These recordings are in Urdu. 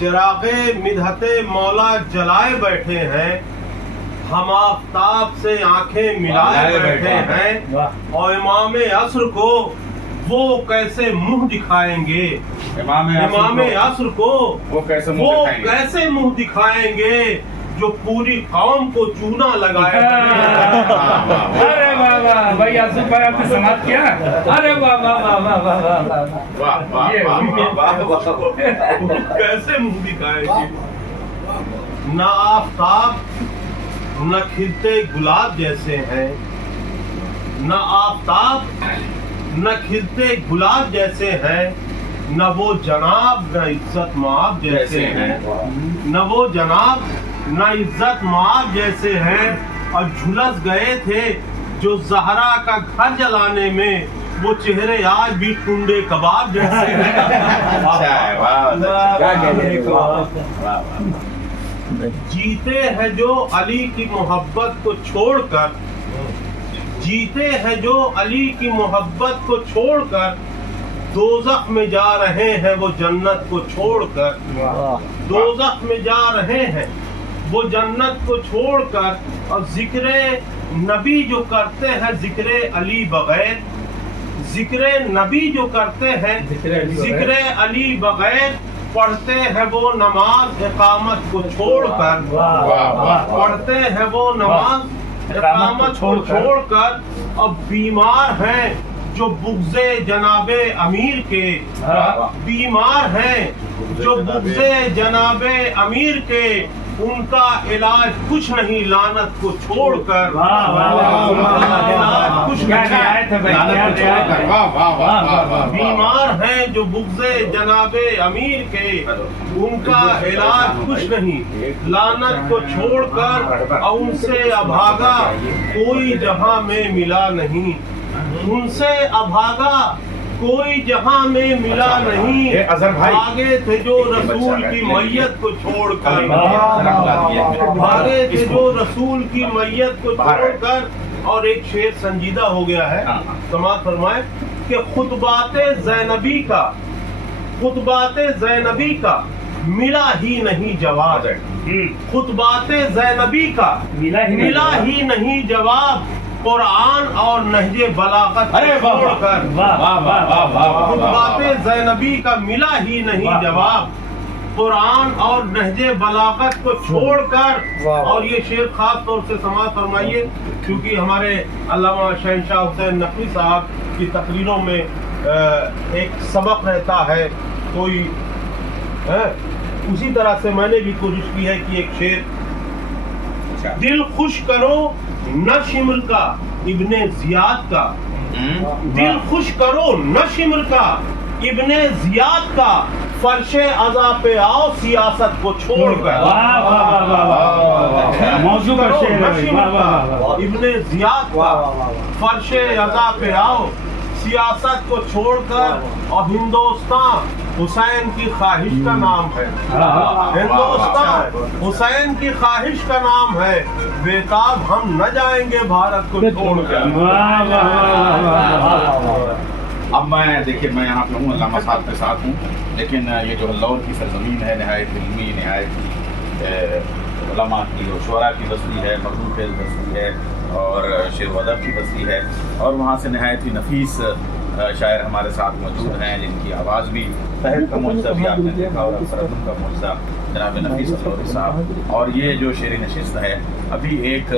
چراغے مدحت مولا جلائے بیٹھے ہیں، ہم آفتاب سے آنکھیں ملائے بیٹھے ہیں، اور امام عصر کو وہ کیسے منہ دکھائیں گے، امام عصر کو وہ کیسے منہ دکھائیں گے جو پوری قوم کو چونا لگائے بیٹھے ہیں۔ ارے واہ واہ بھائی آصف بھائی آپ نے سماعت کیا؟ ارے واہ واہ واہ واہ واہ واہ، کیسے منہ دکھائیں گے؟ نہ آفتاب نہ کھلتے گلاب جیسے ہیں، نہ آفتاب نہ کھلتے گلاب جیسے ہیں، نہ وہ جناب نہ عزت مآب جیسے ہیں، نہ وہ جناب نہ عزت مآب جیسے ہیں، اور جھلس گئے تھے جو زہرا کا گھر جلانے میں، وہ چہرے آج بھی ٹنڈے کباب جیسے ہیں۔ جیتے ہیں جو علی کی محبت کو چھوڑ کر، جیتے ہیں جو علی کی محبت کو چھوڑ کر، دوزخ میں جا رہے ہیں وہ جنت کو چھوڑ کر، دوزخ میں جا رہے ہیں وہ جنت کو چھوڑ کر، اور ذکر نبی جو کرتے ہیں ذکر علی بغیر، ذکر نبی جو کرتے ہیں ذکر علی بغیر، پڑھتے ہیں وہ نماز اقامت کو چھوڑ کر، پڑھتے ہیں وہ نماز اقامت کو چھوڑ کر، اب بیمار ہیں جو بغض جناب امیر کے، بیمار ہیں جو بغض جناب امیر کے، ان کا علاج کچھ نہیں لعنت کو چھوڑ کر، علاج کچھ نہیں، بیمار ہیں جو بغض جناب امیر کے، ان کا علاج کچھ نہیں لعنت کو چھوڑ کر، اور ان سے ابھاگا کوئی جہاں میں ملا نہیں، ان سے ابھاگا کوئی جہاں میں ملا نہیں، بھاگے تھے جو رسول کی میت کو چھوڑ کر، بھاگے تھے جو رسول کی میت کو چھوڑ کر۔ اور ایک شعر سنجیدہ ہو گیا ہے، سماعت فرمائے کہ خطبات زینبی کا، خطبات زینبی کا ملا ہی نہیں جواب، خطبات زینبی کا ملا ہی نہیں جواب، قرآن اور نہج بلاغت چھوڑ کر، خطبات زینبی کا ملا ہی نہیں جواب، قرآن اور نہج بلاغت کو چھوڑ کر۔ اور یہ شعر خاص طور سے سماعت فرمائیے کیونکہ ہمارے علامہ شہنشاہ حسین نقوی صاحب کی تقریروں میں ایک سبق رہتا ہے کوئی، اسی طرح سے میں نے بھی کوشش کی ہے کہ ایک شعر، دل خوش کرو نہ شمر کا ابن زیاد کا، دل خوش کرو نہ شمر کا ابن زیاد کا، فرش عزا پہ آؤ سیاست کو چھوڑ کر، موضوع کا ابن زیاد کا، فرش عزا پہ آؤ سیاست کو چھوڑ کر، اور ہندوستان حسین کی خواہش کا نام ہے، ہندوستان حسین کی خواہش کا نام ہے، بےتاب ہم نہ جائیں گے بھارت کو چھوڑ کر۔ اب میں دیکھیے میں یہاں پہ ہوں، علامہ صاحب کے ساتھ ہوں، لیکن یہ جو لاہور کی سرزمین ہے نہایت علمی، نہایت علماء کی اور شعراء کی بستی ہے، مخلوق کی بستی ہے، اور شعر و ادب کی بستی ہے، اور وہاں سے نہایت ہی نفیس شاعر ہمارے ساتھ موجود ہیں جن کی آواز بھی تحت کا معجزہ بھی آپ نے دیکھا، اور فرزم کا معجزہ جناب نفیس الوری صاحب۔ اور یہ جو شعری نشست ہے ابھی ایک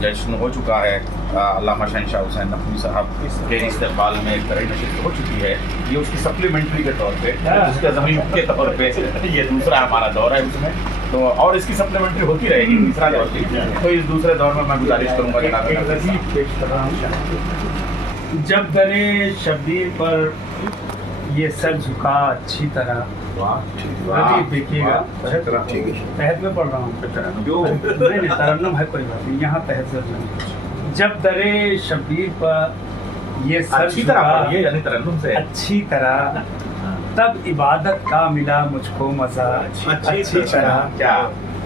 جشن ہو چکا ہے، علامہ شہنشاہ حسین نقوی صاحب کے استقبال میں ایک طرح نشست ہو چکی ہے، یہ اس کی سپلیمنٹری کے طور پہ، اس کے ضمین کے طور پہ یہ دوسرا ہمارا دور ہے اس میں، تو اور اس کی سپلیمنٹری ہوتی رہے گی تیسرا دور کی، تو اس دوسرے دور میں میں گزارش کروں گا جناب جب درے شبیر پر یہ سر جھکا اچھی طرح، دیکھیے گا تحت میں پڑھ رہا ہوں، نہیں ترنم ہے کوئی بات نہیں، یہاں تحت سے جب درے شبیر پر یہ سر جھکا یعنی ترنم سے اچھی طرح، تب عبادت کا ملا مجھ کو مزہ اچھی طرح، کیا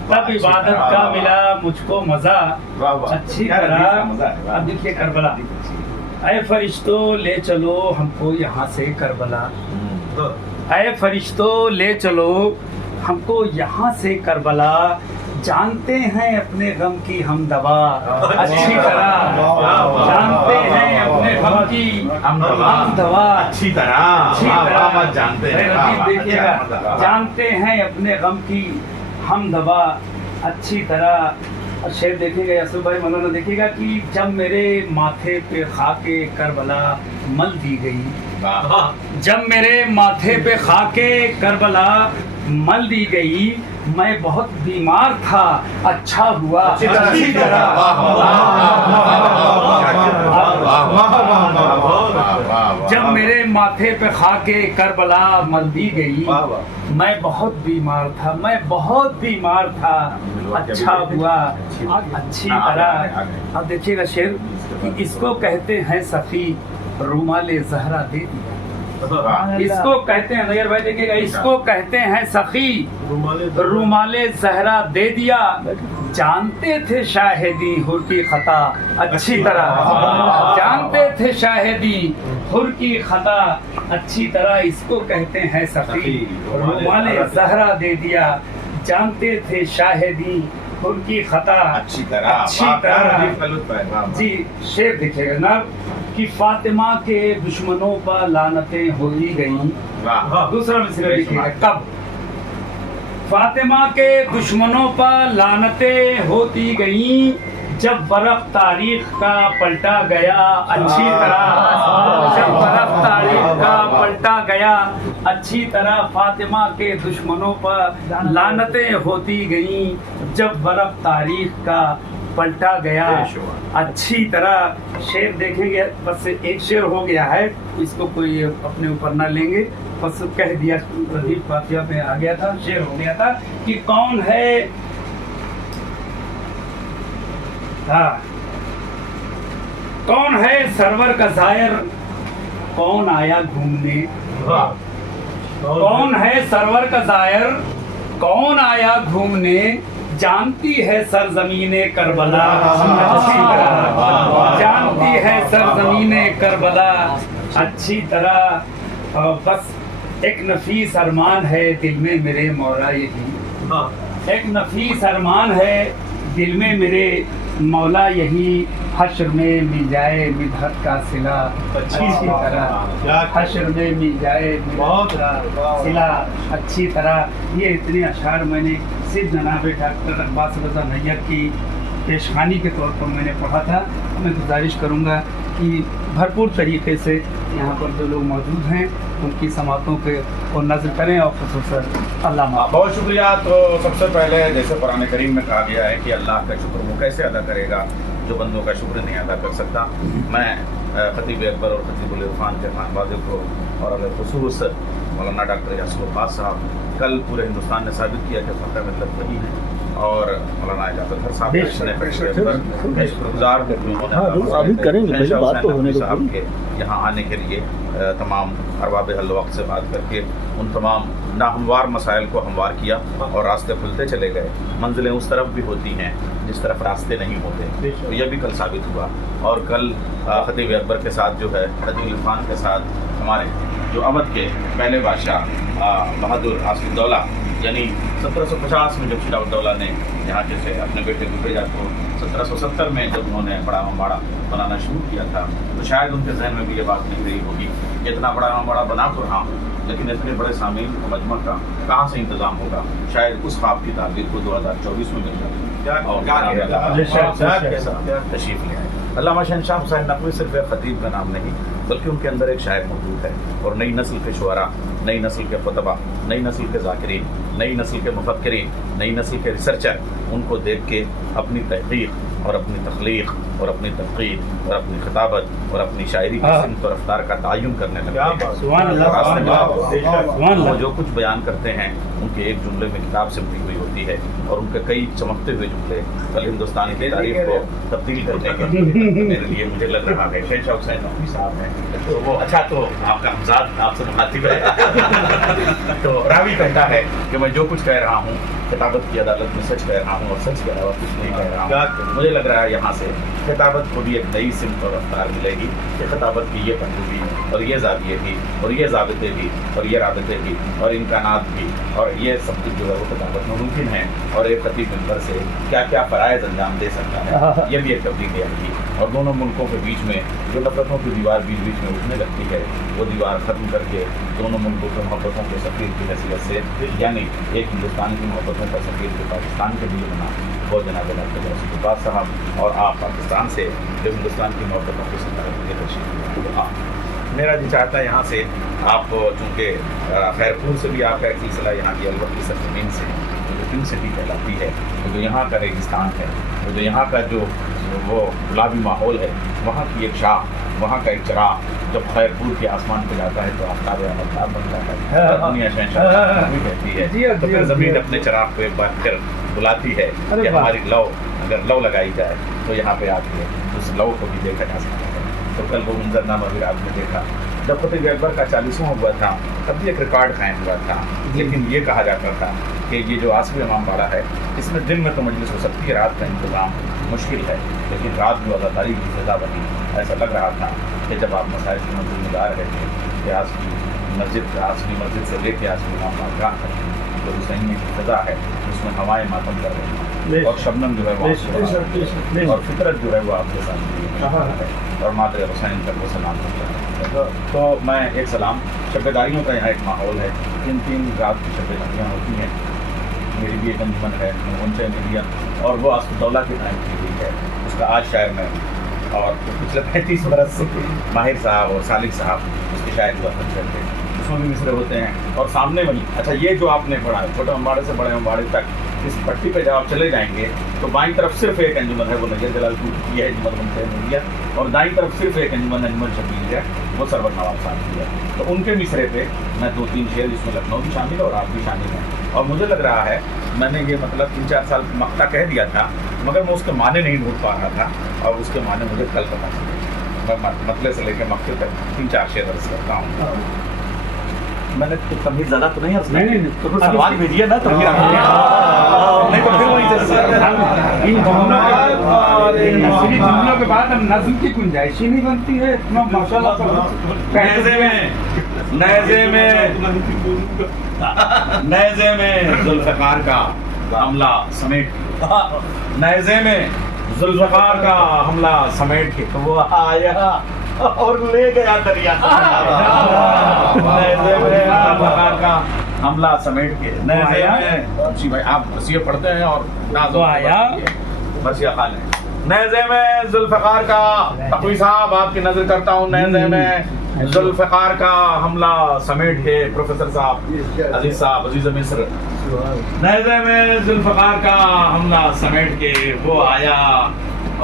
تب عبادت کا ملا مجھ کو مزہ اچھی طرح۔ اب دیکھیے کربلا، اے فرشتوں لے چلو ہم کو یہاں سے کربلا، اے فرشتوں لے چلو ہم کو یہاں سے کربلا جانتے ہیں اپنے غم کی ہم دوا اچھی طرح، جانتے ہیں اپنے غم کی ہم دوا اچھی طرح جانتے ہیں، دیکھیے گا، جانتے ہیں اپنے غم کی ہم دوا اچھی طرح. شعر دیکھیے گا یاسر بھائی مولانا، دیکھیے گا کہ جب میرے ماتھے پہ خاک کربلا مل دی گئی، جب میرے ماتھے پہ خاک کربلا مل دی گئی، میں بہت بیمار تھا، اچھا ہوا اچھی طرح. جب میرے ماتھے پہ خاک کربلا مل دی گئی، میں بہت بیمار تھا، میں بہت بیمار تھا، اچھا ہوا اچھی طرح. اب دیکھیے گا شعر کہ اس کو کہتے ہیں سخی رومال زہرا دے دیا، اس کو کہتے ہیں، نیر بھائی دیکھیے گا، اس کو کہتے ہیں سخی رومال زہرا دے دیا، جانتے تھے شاہدی حر کی خطا اچھی طرح، جانتے تھے شاہدی حر کی خطا اچھی طرح. اس کو کہتے ہیں سخی رومال زہرا دے دیا، جانتے تھے شاہدی حر کی خطا اچھی طرح. جی شعر دیکھیے گا جناب کہ فاطمہ کے دشمنوں پر لعنتیں ہوئی گئیں. دوسرا مصرع دیکھیے گا، کب فاطمہ کے دشمنوں پر لعنتیں ہوتی گئیں، جب ورق تاریخ کا پلٹا گیا اچھی طرح، جب ورق تاریخ کا پلٹا گیا اچھی طرح. فاطمہ کے دشمنوں پر لعنتیں ہوتی گئیں، جب ورق تاریخ کا پلٹا گیا اچھی طرح. شعر دیکھیں گے، بس ایک شعر ہو گیا ہے، اس کو کوئی اپنے اوپر نہ لیں گے، بس کہہ دیا، ردیف فاتحہ میں آ گیا تھا، شعر ہو گیا تھا کہ کون ہے، کون ہے سرور کا زائر، کون آیا گھومنے، کون ہے سرور کا زائر، کون آیا گھومنے، جانتی ہے سرزمین کربلا اچھی طرح، جانتی ہے سرزمین کربلا اچھی طرح. بس ایک نفیس ارمان ہے دل میں میرے مولا یہی، ایک نفیس ارمان ہے دل میں میرے مولا یہی، حشر میں مل جائے مدحت کا صلہ اچھی طرح، حشر میں مل جائے مدحت کا صلہ اچھی طرح. یہ اتنے اشعار میں نے صرف جناب ڈاکٹر عباس رضا نیّر کی پیشخانی کے طور پر میں نے پڑھا تھا. میں گزارش کروں گا کہ بھرپور طریقے سے یہاں پر جو لوگ موجود ہیں ان کی سماعتوں کے اور نظر کریں، اور خصوصاً علامہ. بہت شکریہ. تو سب سے پہلے جیسے قرآن کریم میں کہا گیا ہے کہ اللہ کا شکر وہ کیسے ادا کرے گا جو بندوں کا شکر نہیں ادا کر سکتا. میں خطیب اکبر اور خطیب العرفان کے خانوادے کو اور خصوص مولانا ڈاکٹر یاسر عباس صاحب، کل پورے ہندوستان نے ثابت کیا کہ فقہ ملت وہی ہے، اور مولانا اجازت اظہر صاحب کے شکرگزار صاحب کے یہاں آنے کے لیے تمام ارباب حل وقت سے بات کر کے ان تمام ناہموار مسائل کو ہموار کیا اور راستے کھلتے چلے گئے. منزلیں اس طرف بھی ہوتی ہیں جس طرف راستے نہیں ہوتے، تو یہ بھی کل ثابت ہوا. اور کل خطیب اکبر کے ساتھ جو ہے، خطیب العرفان کے ساتھ ہمارے جو اودھ کے پہلے بادشاہ بہادر آصف الدولہ، یعنی 1750 میں جب شیرا الدولہ نے یہاں جیسے اپنے بیٹے کو بھیجا، تو 1770 میں جب انہوں نے بڑا امباڑہ بنانا شروع کیا تھا، تو شاید ان کے ذہن میں بھی یہ بات نہیں رہی ہوگی کہ اتنا بڑا امباڑہ بنا تو رہا ہوں، لیکن اتنے بڑے سامعین کو مجمع کا کہاں سے انتظام ہوگا. شاید اس خواب کی تعبیر کو 2024 میں مل جائے اور تشریف لے آئے. علامہ شہنشاہ حسین نقوی صرف ایک خطیب کا نام نہیں بلکہ ان کے اندر ایک شاعر موجود ہے، اور نئی نسل کے شعراء، نئی نسل کے خطبہ، نئی نسل کے ذاکرین، نئی نسل کے مفکرین، نئی نسل کے ریسرچر ان کو دیکھ کے اپنی تحقیق اور اپنی تخلیق اور اپنی تنقید اور اپنی خطابت اور اپنی شاعری کی سمت و رفتار کا تعین کرنے لگتے ہیں. وہ جو کچھ بیان کرتے ہیں ان کے ایک جملے میں کتاب سمٹی ہوئی ہوتی ہے، اور ان کے کئی چمکتے ہوئے جملے کل ہندوستانی کی تاریخ کو تبدیل کرنے کے میرے لیے مجھے لگ رہا ہے. شہنشاہ حسین نقوی صاحب ہیں تو وہ اچھا تو آپ کا ہمزاد آپ سے مخاطب ہے تو راوی کہتا ہے کہ میں جو کچھ کہہ رہا ہوں خطابت کی عدالت میں سچ کہہ رہا ہوں اور سچ کے علاوہ کچھ نہیں کہہ رہا ہوں. مجھے لگ رہا ہے یہاں سے خطابت کو بھی ایک نئی سمت اور رفتار ملے گی کہ خطابت کی یہ پہلو بھی اور یہ زاویے بھی اور یہ ضابطے بھی اور یہ رابطے بھی اور امکانات بھی اور یہ سب کچھ جو ہے وہ خطابت میں ممکن ہے اور ایک خطیب منبر سے کیا کیا فرائض انجام دے سکتا ہے یہ بھی ایک تبلیغ آئے گی. اور دونوں ملکوں کے بیچ میں جو نفرتوں کی دیوار بیچ بیچ میں اٹھنے لگتی ہے وہ دیوار ختم کر کے دونوں ملکوں کے محبتوں کے سفیر کی حیثیت سے یعنی ایک ہندوستان کی محبتوں کا سفیر جو پاکستان کے لیے بنا وہ جناب عباس صاحب اور آپ پاکستان سے جو ہندوستان کی محبتوں کے سفیر کے تشریف. میرا جی چاہتا ہے یہاں سے آپ چونکہ خیرپور سے بھی آپ کا ایک سلسلہ یہاں کی الوط کی سرزمین سے جو پنک سٹی کہلاتی ہے جو یہاں کا ریگستان ہے جو یہاں کا جو وہ گلابی ماحول ہے وہاں کی ایک شاخ وہاں کا ایک چراغ جب خیرپور کے آسمان پہ جاتا ہے تو آفتاب آفتاب بنتا ہے. دنیا شہنشاہ بھی کہتی ہے تو پھر زمین اپنے چراغ کو ایک بار پھر بلاتی ہے کہ ہماری لو اگر لو لگائی جائے تو یہاں پہ آتی ہے اس لو کو بھی دیکھا جا سکتا ہے. تو کل وہ منظرنامہ بھی آپ نے دیکھا جب فتح اکبر کا 40واں ہوا تھا تب بھی ایک ریکارڈ قائم ہوا تھا لیکن یہ کہا جاتا تھا کہ یہ جو آصف امام باڑہ ہے اس میں دن میں تو مجلس ہو سکتی ہے رات کا انتظام مشکل ہے لیکن رات جو عزاداری کی فضا بنی ایسا لگ رہا تھا کہ جب آپ مسائل کی منظور میں لا رہے تھے کہ آصفی مسجد سے لے کے آصف امام بارگاہ تک جو حسینی کی فضا ہے اس میں ہوائیں ماتم کر رہی ہیں اور شبنم جو ہے وہ اور فطرت جو ہے وہ آپ کے ساتھ ہے اور مادر حسین تک وہ سلام کرتا ہے. تو میں ایک سلام شبیداریوں کا یہاں ایک ماحول ہے 3 رات کی شبیداریاں ہوتی ہیں. میری بھی ایک انجمن ہے انچے میڈیا اور وہ آصف الدولہ کی ٹائم کی ہوئی ہے اس کا آج شاعر میں اور پچھلے 35 برس سے ماہر صاحب اور سالک صاحب اس کے شاعر ہوا کرتے تھے اس میں بھی مصرے ہوتے ہیں. اور سامنے وہیں اچھا یہ جو آپ نے پڑھا ہے چھوٹے امباڑے سے بڑے امباڑے تک اس پٹی پہ جب آپ چلے جائیں گے تو بائیں طرف صرف ایک انجمن ہے وہ نجر جلال پور کی ہے جمع بنتے ہیں اور دائیں طرف صرف ایک انجمن شبیر ہے وہ سرور نواب صاحب کی ہے. تو ان کے مصرے پہ میں 2-3 شعر جس میں لکھنؤ بھی شامل ہے اور آپ بھی شامل ہیں اور مجھے لگ رہا ہے میں نے یہ مطلب 3-4 سال مقطع کہہ دیا تھا مگر میں اس کے معنی نہیں ڈھونڈ پا رہا تھا اور اس کے معنی مجھے کل پتا چلے. میں مطلب سے لے کے مقطع تک 3-4 شعر عرض کرتا ہوں. میں نے تمیز زیادہ تو نہیں عرض تو سوال بھیجیے نا تو جملوں کے بعد ہم نظم کی گنجائش ہی نہیں بنتی ہے اتنا ماشاءاللہ. نیزے میں ذوالفقار کا حملہ سمیٹ نیزے میں ذوالفقار کا حملہ سمیٹ کے تو وہ آیا اور لے گیا دریا. نیزے میں ذوالفقار کا حملہ سمیٹ کے نیزے میں جی بھائی آپ وصیت پڑھتے ہیں اور نازو آیا مرثیہ خان ہے. نیزے میں ذوالفقار کا تقوی صاحب آپ کی نظر کرتا ہوں نیزے میں ذوالفقار کا حملہ سمیٹ کے پروفیسر صاحب عزیز مصر نیزے میں ذوالفقار کا حملہ سمیٹ کے وہ آیا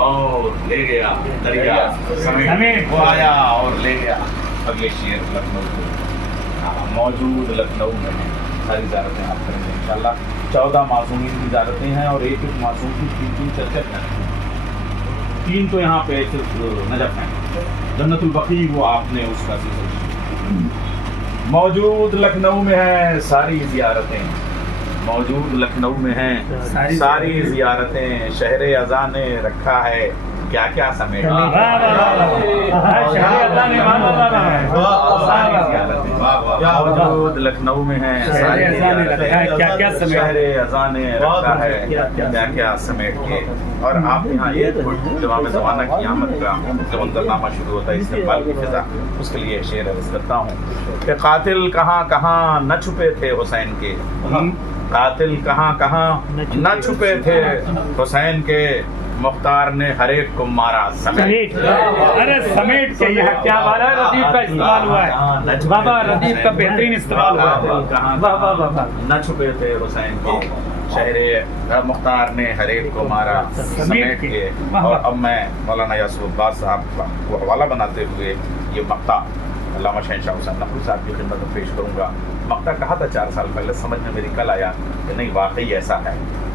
اور لے گیا دریا سمیٹ وہ آیا اور لے گیا. اگلے شعر لکھنؤ موجود لکھنؤ میں ساری زیارتیں آپ کریں گے انشاءاللہ. 14 معصومین کی زیارتیں ہیں اور ایک معصوم کی 3 چرچت ہیں. 3 تو یہاں پہ صرف نجف ہیں. جنت البقیع وہ آپ نے اس کا موجود لکھنؤ میں ہے ساری زیارتیں موجود لکھنؤ میں ہیں ساری زیارتیں شہر اذان نے رکھا ہے کیا کیا سمیٹ موجود لکھنؤ میں ہیں شہر اذان نے رکھا ہے کیا کیا سمیٹ کے. اور آپ یہاں ایئرپورٹ جواب زمانہ کی آمد کا جو منظرنامہ شروع ہوتا ہے استقبال کی فضا اس کے لیے شعر عرض کرتا ہوں کہ قاتل کہاں کہاں نہ چھپے تھے حسین کے قاتل کہاں کہاں نہ چھپے تھے حسین کے مختار نے ہر ایک کو مارا سمیٹ. ارے سمیٹ کے یہ کیا والا ہے ردیف کا استعمال ہوا ہے بابا ردیف کا بہترین استعمال ہوا ہے. کہاں نہ چھپے تھے حسین کے شہر مختار نے ہر ایک کو مارا سمیٹ کے. اور اب میں مولانا یاسر عباس صاحب کو حوالہ بناتے ہوئے یہ مقطع علامہ شہنشاہ حسین نقوی صاحب کی خدمت میں پیش کروں گا. مقطع کہا تھا 4 سال پہلے سمجھ میں میری کل آیا کہ نہیں واقعی ایسا ہے.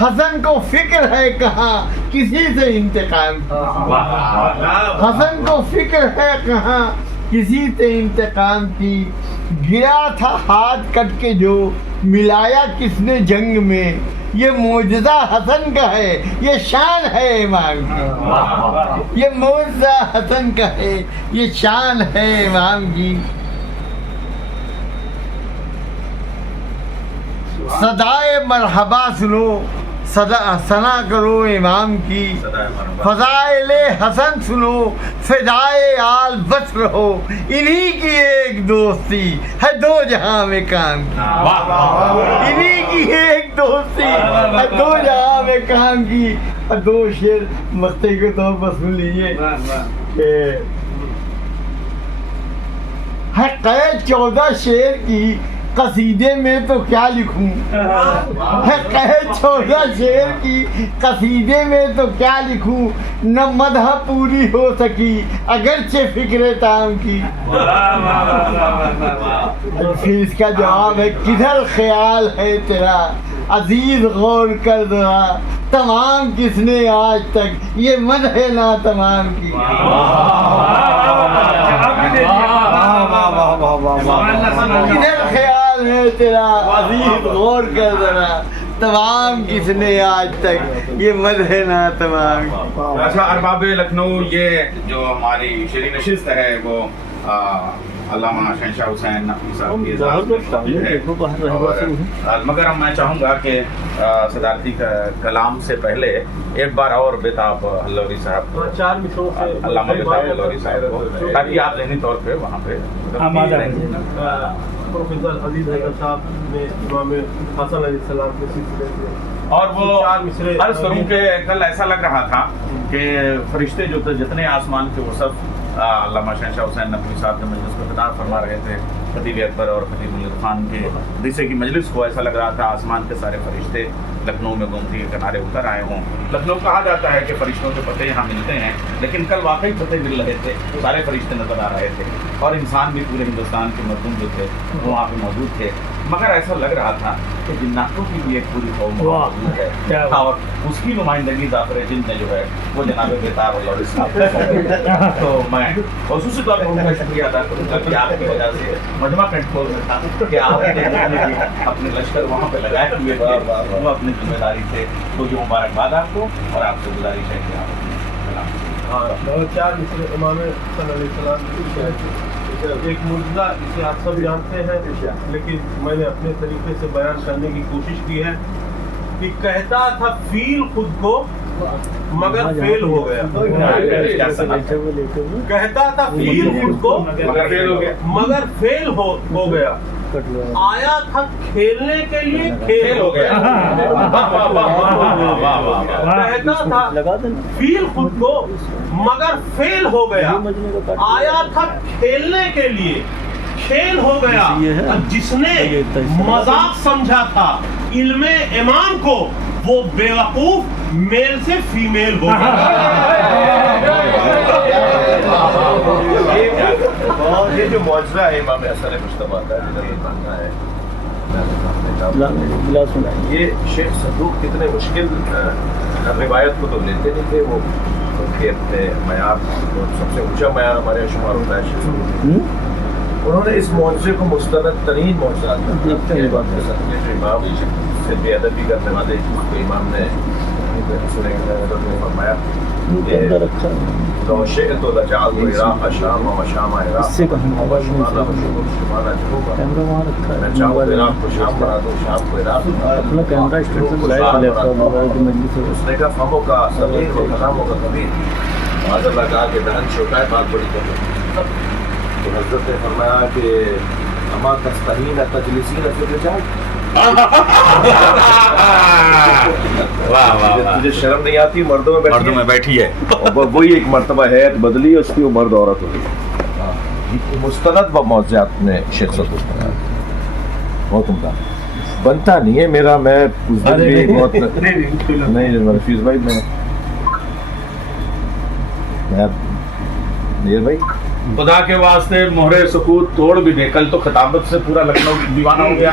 حسن کو فکر ہے کہاں کسی سے انتقام کی، حسن کو فکر ہے کہاں کسی سے انتقام کی، گرا تھا ہاتھ کٹ کے جو ملایا کس نے جنگ میں، یہ معجزہ حسن کا ہے یہ شان ہے امام کی، یہ معجزہ حسن کا ہے یہ شان ہے امام کی۔ صدائے مرحبا سنو ثنا کرو امام کی، فضائل حسن سنو فدائے آل بس رہو، انہی کی ایک دوستی ہے دو جہاں میں کام کی، انہی کی ایک دوستی ہے دو جہاں میں کام کی۔ دو شعر مقطع کے طور پر سن لیجیے کہ ہے قید 14 شعر کی قصیدے میں تو کیا لکھوں، ہے قید 14 شعر کی قصیدے میں تو کیا لکھوں، نہ مدح پوری ہو سکی اگرچہ فکر تام کی۔ پھر اس کا جواب ہے کدھر خیال ہے تیرا عزیز غور کر ذرا، تمام کس نے آج تک یہ مدح نا تمام کی۔ کدھر خیال ہے تیرا عزیز غور کر ذرا، تمام کس نے آج تک یہ مدح نا تمام کی۔ اچھا ارباب لکھنؤ، یہ جو ہماری شعری نشست ہے وہ علامہ شہنشاہ حسین نقوی صاحب کی اعزاز میں شامل ہے، مگر میں چاہوں گا کہ صدارتی کلام سے پہلے ایک بار اور بیتاب ہلوری صاحب کو، 4 مصروں سے علامہ بیتاب ہلوری صاحب کو، تاکہ آپ ذہنی طور پہ وہاں پہ پروفیسر عزیز حیدر صاحب نے امام حسن علیہ السلام کے سلسلے سے، اور وہ عرض کروں کہ کل ایسا لگ رہا تھا کہ فرشتے جو تھے جتنے آسمان کے وصف علامہ شہنشاہ حسین نقوی صاحب کے مجلس کو خطاب فرما رہے تھے، خطیب اکبر اور خطیب ملک خان کے حدیثے کی مجلس کو، ایسا لگ رہا تھا آسمان کے سارے فرشتے لکھنؤ میں گومتی کے کنارے اتر آئے ہوں۔ لکھنؤ کہا جاتا ہے کہ فرشتوں کے پتے یہاں ملتے ہیں، لیکن کل واقعی پتے مل رہے تھے، سارے فرشتے نظر آ رہے تھے، اور انسان بھی پورے ہندوستان کے مردم جو تھے وہ وہاں پہ موجود تھے، مگر ایسا لگ رہا تھا کہ جناتوں کی بھی ایک پوری قوم موجود ہے، اور اس کی نمائندگی ظافر جن نے جو ہے وہ جناب بیتاب ہلوری صاحب۔ تو میں خصوصی طور پر ان کا شکریہ ادا کروں گا کہ آپ کی وجہ سے مجمع کنٹرول میں تھا کہ آپ نے اپنے لشکر وہاں پہ لگائے ہوئے تھے، وہ اپنی ذمہ داری سے، تو یہ مبارکباد آپ کو، اور آپ سے گزارش ہے کہ آپ 4 مصرے امام حسن علیہ السلام، ایک معجزہ جسے آپ سب جانتے ہیں، لیکن میں نے اپنے طریقے سے بیان کرنے کی کوشش کی ہے کہ کہتا تھا فیل خود کو مگر فیل ہو گیا، کہتا تھا فیل خود کو مگر فیل ہو گیا، آیا تھا کھیلنے کے لیے کھیل ہو گیا، کہتا تھا فیل خود کو مگر فیل ہو گیا، آیا تھا کھیلنے کے لیے کھیل ہو گیا، جس نے مذاق سمجھا تھا علم امام کو وہ بے وقوف میل سے فیمیل ہو گیا۔ یہ جو معجزہ ہے امام حسن مجتبیٰ کا، یہ شیخ صدوق کتنے مشکل روایت کو تو لیتے نہیں تھے، وہ ان کے اپنے معیار، سب سے اونچا معیار ہمارے یہاں شمار ہوتا ہے شیخ صدوق، انہوں نے اس معجزے کو مستند ترین معجزات جو امام سے بے ادبی کرنے والے امام نے فرمایا لو شئت لجعلت العراق شام وشام عراق وشمال وشمال جنوب، میں چاہوں عراق کو شام بنا دوں، شام کو عراق بنا دوں۔ اس نے کہا فہموں کا صغیر و کلاموں کا کبیر، معاذ اللہ کہا کہ دہن چھوٹا ہے بات بڑی کر، تو حضرت نے فرمایا کہ اما تستحین تجلسین فی الرجال، تجھے شرم نہیں آتی مردوں میں بیٹھی ہے، وہی ایک مرتبہ حیات بدلی اس کی، وہ مرد عورت ہو گئی۔ مستند و معجزات نے شیخ صدوق بنایا، بہت عمدہ، بنتا نہیں ہے میرا، میں اس دن بھی بہت نہیں رفیظ بھائی، میں میر بھائی خدا کے واسطے مہر سکوت توڑ بھی دے، کل تو خطابت سے پورا لکھنؤ دیوانہ ہو گیا،